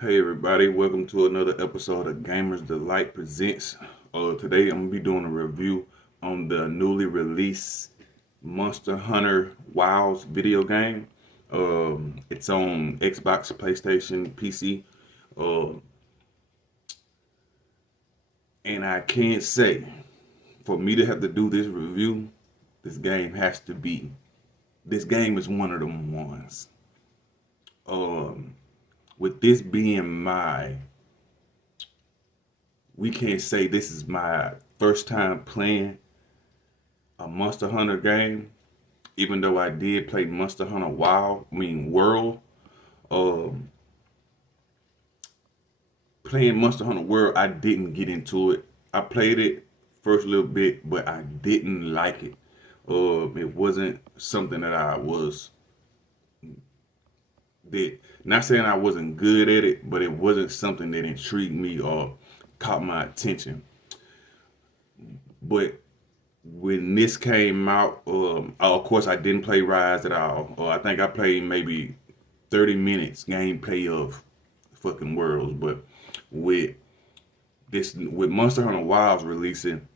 Hey everybody, welcome to another episode of Gamers Delight Presents. Today I'm gonna be doing a review on the newly released Monster Hunter Wilds video game. It's on Xbox, PlayStation, PC, uh, and I can't say for me to have to do this review, this game has to be. This game is one of them ones. Um, with this being we can't say this is my first time playing a Monster Hunter game, even though I did play Monster Hunter World. Um, Playing Monster Hunter World, I didn't get into it. I played it first little bit, but I didn't like it. It wasn't something that I was that. Not saying I wasn't good at it, but it wasn't something that intrigued me or caught my attention. But when this came out, of course I didn't play Rise at all. I think I played maybe 30 minutes gameplay of fucking Worlds. But with with Monster Hunter Wilds releasing,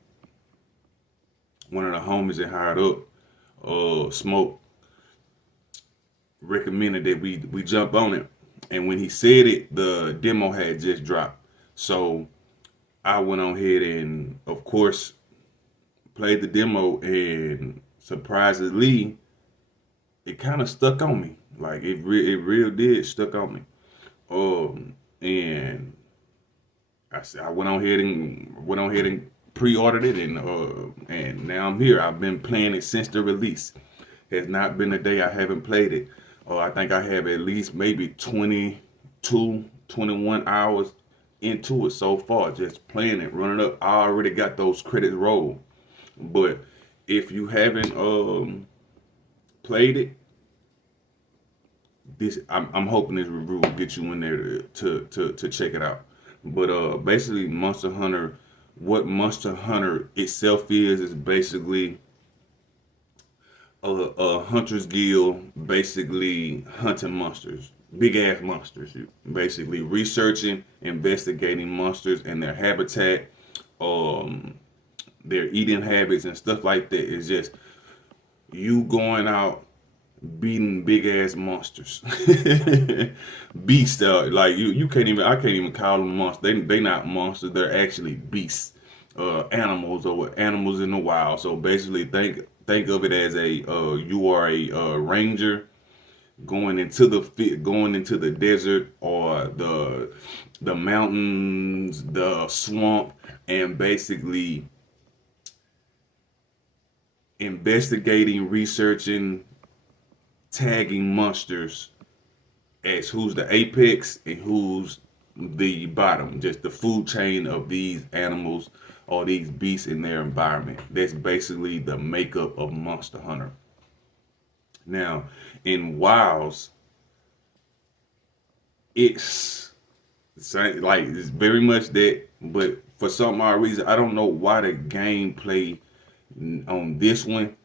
one of the homies that hired up, Smoke, recommended that we jump on it. And when he said it, the demo had just dropped. So I went on ahead and, of course, played the demo, and surprisingly, it kind of stuck on me. Like it real did stuck on me. And I went on ahead and pre-ordered it, and now I'm here. I've been playing it since the release. Has not been a day I haven't played it. I think I have at least maybe 22, 21 hours into it so far, just playing it, running up. I already got those credits rolled. But if you haven't played it, I'm hoping this review will get you in there to check it out. But basically, what Monster Hunter itself is basically a hunter's guild, basically hunting monsters, big ass monsters. Basically researching, investigating monsters and their habitat, um, their eating habits and stuff like that. It's just you going out beating big ass monsters. Beasts, like you can't even, I can't even call them monsters. They not monsters, they're actually beasts. Animals, or animals in the wild. So basically think of it as a you are a ranger going into the desert or the mountains, the swamp, and basically investigating, researching, tagging monsters as who's the apex and who's the bottom, just the food chain of these animals or these beasts in their environment. That's basically the makeup of Monster Hunter. Now, in Wilds, it's very much that, but for some odd reason, I don't know why the gameplay on this one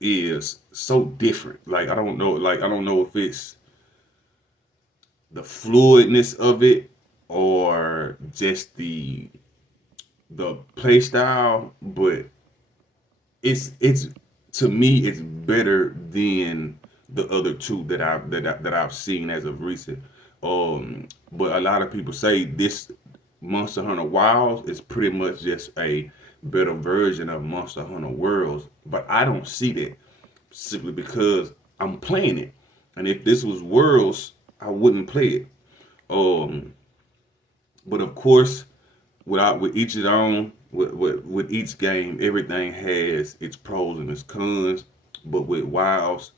is so different. I don't know if it's the fluidness of it or just the play style, but it's to me it's better than the other two that I've seen as of recent. But a lot of people say this Monster Hunter Wilds is pretty much just a better version of Monster Hunter Worlds, but I don't see that simply because I'm playing it. And if this was Worlds, I wouldn't play it. Um, but of course, with each its own, with each game, everything has its pros and its cons. But with Wilds,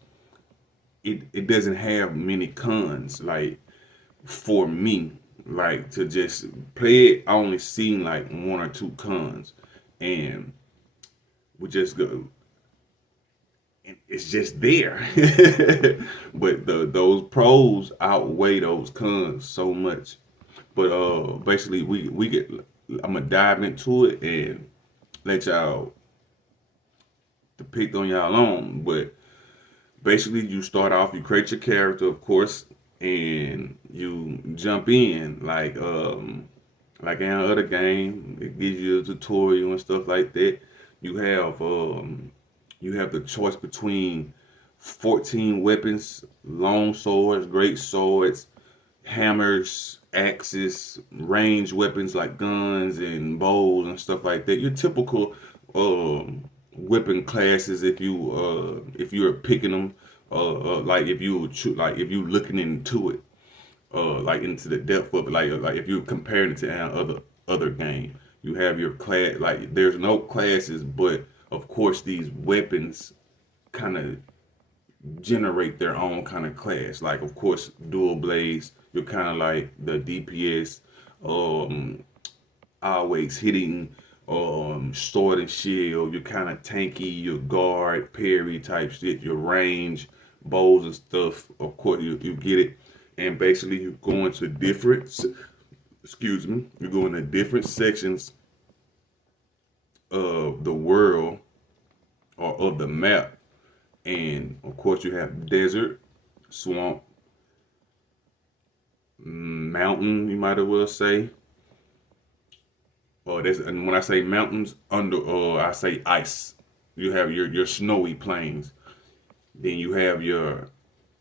it doesn't have many cons. Like for me, like to just play it, I only seen like one or two cons, and we just go. It's just there. But those pros outweigh those cons so much. But basically we get I'm gonna dive into it and let y'all depict on y'all own. But basically you start off, you create your character, of course, and you jump in like in other game. It gives you a tutorial and stuff like that. You have you have the choice between 14 weapons, long swords, great swords, hammers, axes, range weapons like guns and bows and stuff like that. Your typical weapon classes if you're picking them like if you looking into it like into the depth of it like if you're comparing it to any other game. You have your class, like there's no classes, but of course these weapons kind of generate their own kind of class. Like of course dual blades, you're kind of like the DPS, um, always hitting, sword and shield. You're kind of tanky, your guard, parry type shit, your range, bows and stuff. Of course you get it, and basically you go into excuse me, you go into different sections of the world or of the map, and of course you have desert, swamp, mountain, you might as well say. And when I say mountains, I say ice. You have your snowy plains. Then you have your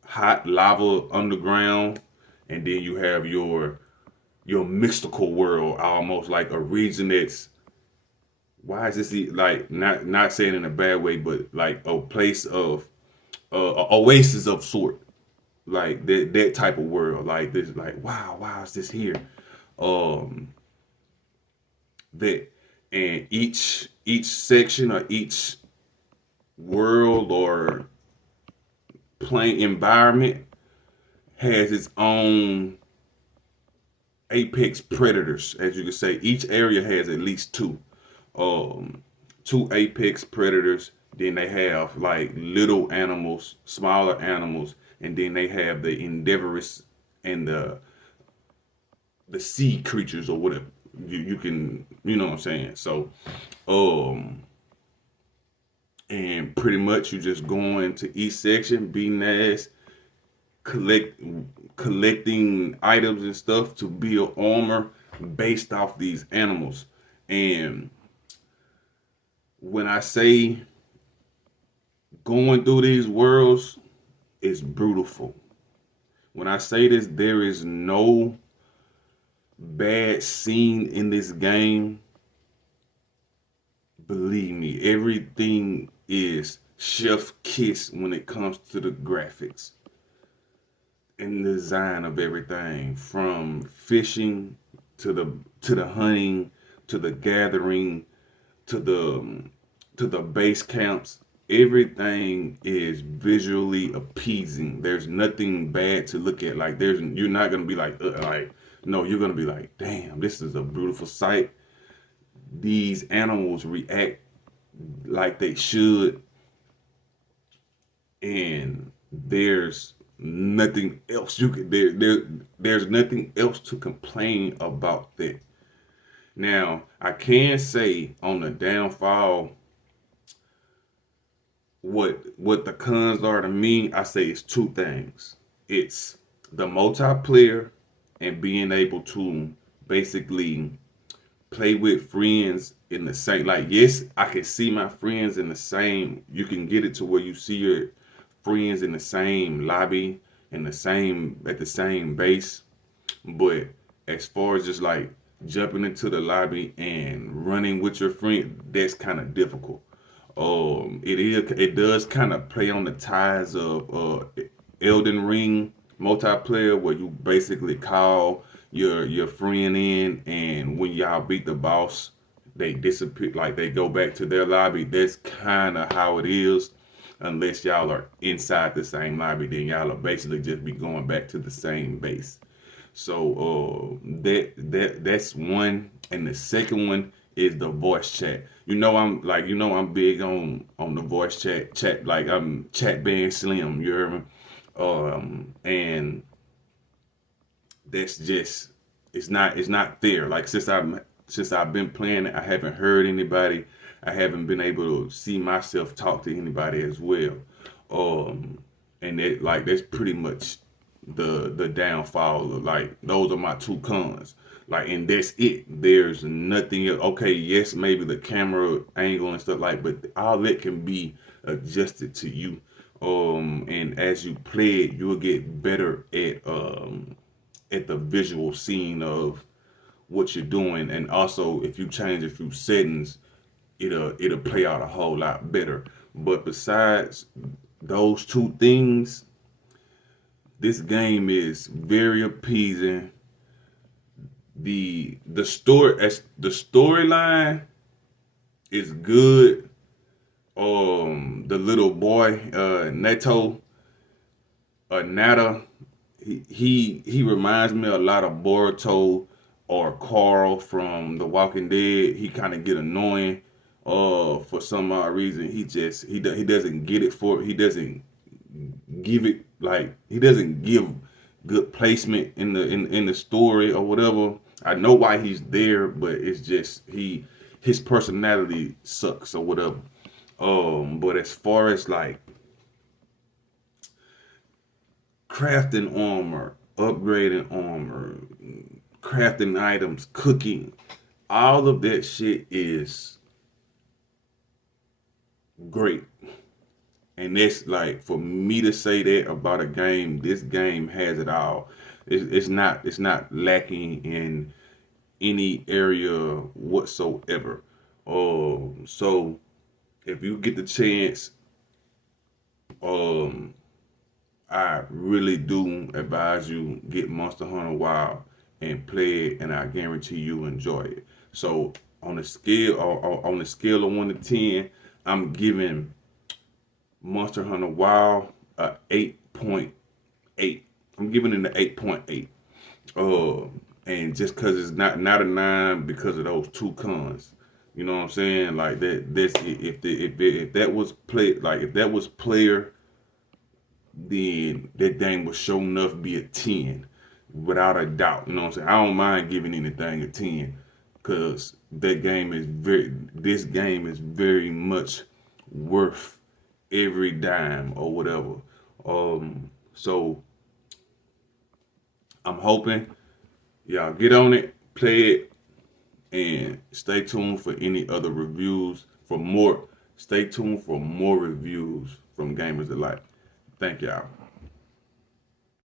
hot lava underground, and then you have your mystical world, almost like a region that's, why is this like, not saying in a bad way, but like a place of a oasis of sort, like that type of world, like this, like wow is this here, um that, and each section or each world or plane environment has its own apex predators, as you could say. Each area has at least um two apex predators. Then they have like little animals, smaller animals, and then they have the endeavorous and the sea creatures or whatever. You can, you know what I'm saying. So um and pretty much you just go into each section, beating ass, collect collecting items and stuff to build armor based off these animals. And when I say going through these worlds is beautiful. When I say this, there is no bad scene in this game. Believe me, everything is chef kiss when it comes to the graphics and the design of everything, from fishing to the hunting to the gathering to the base camps. Everything is visually appeasing. There's nothing bad to look at. Like you're not gonna be like no, you're gonna be like, damn, this is a beautiful sight. These animals react like they should, and there's nothing else you could there's nothing else to complain about that. Now, I can say on the downfall, what the cons are to me, I say it's two things. It's the multiplayer and being able to basically play with friends in the same, like, yes, I can see my friends in the same, you can get it to where you see your friends in the same lobby, in the same, at the same base. But as far as just like jumping into the lobby and running with your friend, that's kind of difficult. It does kind of play on the ties of Elden Ring multiplayer, where you basically call your friend in, and when y'all beat the boss, they disappear, like they go back to their lobby. That's kind of how it is, unless y'all are inside the same lobby. Then y'all will basically just be going back to the same base. So that's one, and the second one is the voice chat. I'm big on the voice chat, like I'm chat band slim. You hear me? And that's just, it's not there. Like since I've been playing it, I haven't heard anybody. I haven't been able to see myself talk to anybody as well. And that's pretty much the downfall. Like those are my two cons. Like, and that's it. There's nothing else. Okay, yes, maybe the camera angle and stuff like, but all that can be adjusted to you. And as you play it, you'll get better at the visual scene of what you're doing, and also if you change a few settings, it'll play out a whole lot better. But besides those two things, this game is very appeasing. The storyline is good. The little boy, Nata, he reminds me a lot of Boruto or Carl from The Walking Dead. He kind of get annoying. For some odd reason, he doesn't get it for he doesn't give it like he doesn't give good placement in the story or whatever. I know why he's there, but it's just his personality sucks or whatever. But as far as like crafting armor, upgrading armor, crafting items, cooking, all of that shit is great. And that's like, for me to say that about a game, this game has it all. It's not lacking in any area whatsoever. So if you get the chance, um, I really do advise you get Monster Hunter Wild and play it, and I guarantee you enjoy it. So on the scale of 1 to 10, I'm giving Monster Hunter Wild a 8.8. I'm giving it an 8.8. And just cause it's not a 9 because of those two cons. You know what I'm saying? Like that. That's if that was if that was player, then that game would sure enough be a 10 without a doubt. You know what I'm saying? I don't mind giving anything a 10 because this game is very much worth every dime or whatever. So I'm hoping y'all get on it, play it, and stay tuned for any other reviews. Stay tuned for more reviews from Gamers Delight. Thank y'all.